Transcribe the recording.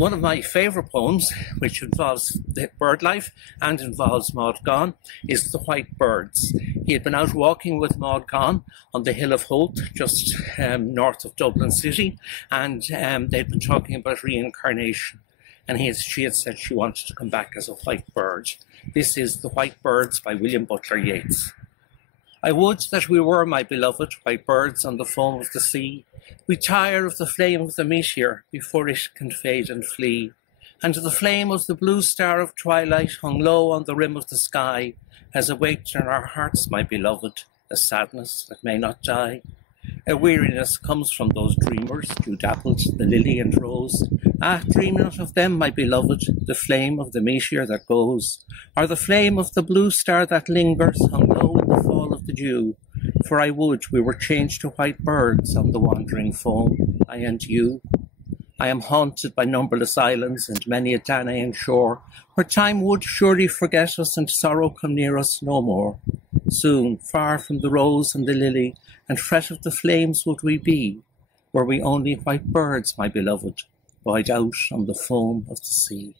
One of my favourite poems, which involves the bird life and involves Maud Gonne, is The White Birds. He had been out walking with Maud Gonne on the Hill of Hope, just north of Dublin City, and they'd been talking about reincarnation. And she had said she wanted to come back as a white bird. This is The White Birds by William Butler Yeats. I would that we were, my beloved, white birds on the foam of the sea. We tire of the flame of the meteor before it can fade and flee. And the flame of the blue star of twilight hung low on the rim of the sky has awaked in our hearts, my beloved, a sadness that may not die. A weariness comes from those dreamers, dew-dappled, the lily and rose. Ah, dream not of them, my beloved, the flame of the meteor that goes, or the flame of the blue star that lingers, hung low in the fall of the dew. For I would we were changed to white birds on the wandering foam, I and you. I am haunted by numberless islands and many a Danaan shore, where time would surely forget us and sorrow come near us no more. Soon, far from the rose and the lily, and fret of the flames would we be, were we only white birds, my beloved, buoyed out on the foam of the sea.